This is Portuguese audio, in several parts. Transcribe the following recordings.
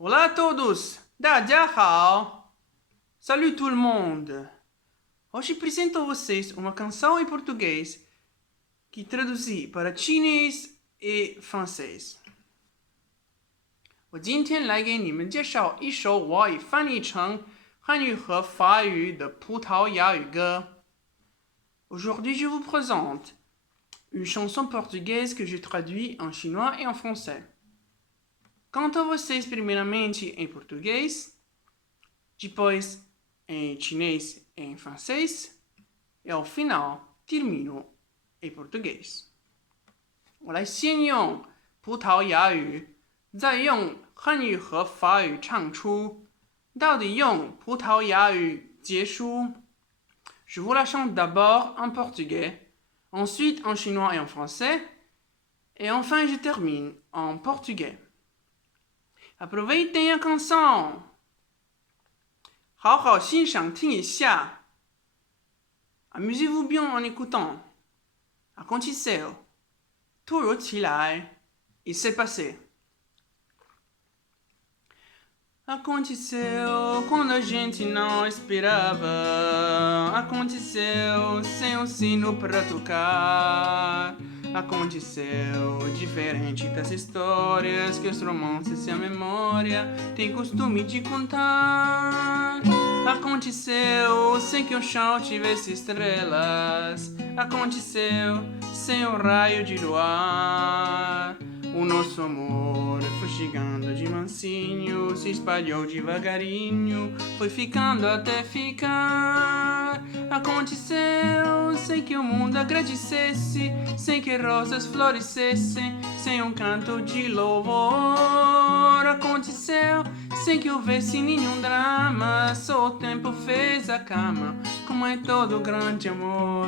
Olá a todos! 大家好! Salut tout le monde! Hoje apresento a vocês uma canção em português que traduzi para chinês e francês. 我今天来给你们介绍一首我已翻译成汉语和法语的葡萄牙语歌。Aujourd'hui, je vous présente une chanson portugaise que j'ai traduite en chinois et en français. Canto a vocês primeiramente em português, depois em chinês e em francês, e ao final termino em português. 我来先用葡萄牙语，再用汉语和法语唱出，到底用葡萄牙语结束。Je vous la chante d'abord en portugais, ensuite en chinois et en français, et enfin je termine en portugais. Aproveitem a canção. 好好欣赏听一下。Amusez-vous bien en écoutant. Aconteceu. 突如其来。Il s'est passé. Aconteceu quando a gente não esperava. Aconteceu sem sino para tocar. Aconteceu diferente das histórias que os romances e a memória têm costume de contar. Aconteceu sem que o chão tivesse estrelas. Aconteceu sem o raio de luar. O nosso amor foi chegando de mansinho, se espalhou devagarinho, foi ficando até ficar. Aconteceu sem que o mundo agradecesse, sem que rosas florescessem, sem um canto de louvor. Aconteceu sem que houvesse nenhum drama, só o tempo fez a cama, como é todo grande amor.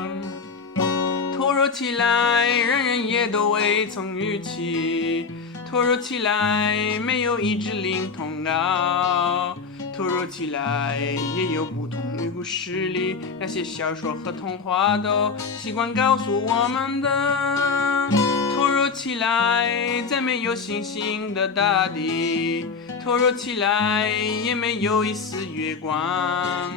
突如其来，人人也都未曾预期。突如其来，没有一支灵通告。突如其来，也有不同于故事里那些小说和童话都习惯告诉我们的。突如其来，在没有星星的大地。突如其来，也没有一丝月光。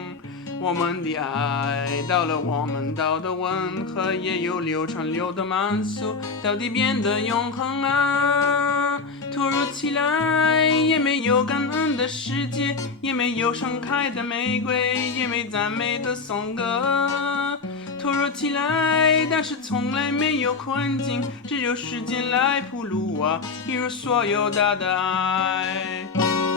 我们的爱到了我们道的温和，也有流长流的满速，到底变得永恒啊！突如其来，也没有感恩的世界，也没有盛开的玫瑰，也没赞美的颂歌。突如其来，但是从来没有困境，只有时间来铺路啊，一如所有大的爱。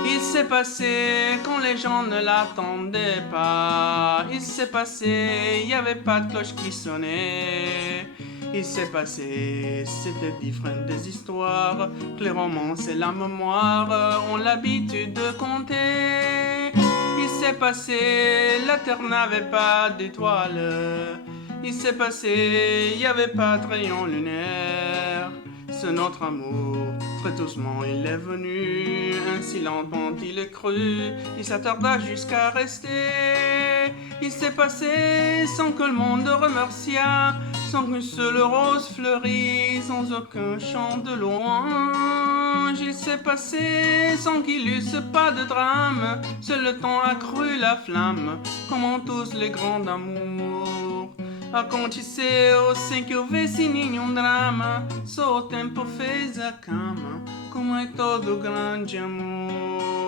Il s'est passé quand les gens ne l'attendaient pas. Il s'est passé, il n'y avait pas de cloche qui sonnait. Il s'est passé, c'était différent des histoires que les romances et la mémoire ont l'habitude de compter. Il s'est passé, la terre n'avait pas d'étoiles. Il s'est passé, il n'y avait pas de rayons lunaires. C'est notre amour, très doucement il est venu, ainsi lentement il est cru, il s'attarda jusqu'à rester. Il s'est passé sans que le monde remerciât, sans qu'une seule rose fleurisse, sans aucun chant de louange. Il s'est passé sans qu'il eusse pas de drame, seul le temps accrut la flamme, comme en tous les grands amours. Aconteceu sem que houvesse nenhum drama, só o tempo fez a cama, como é todo grande amor.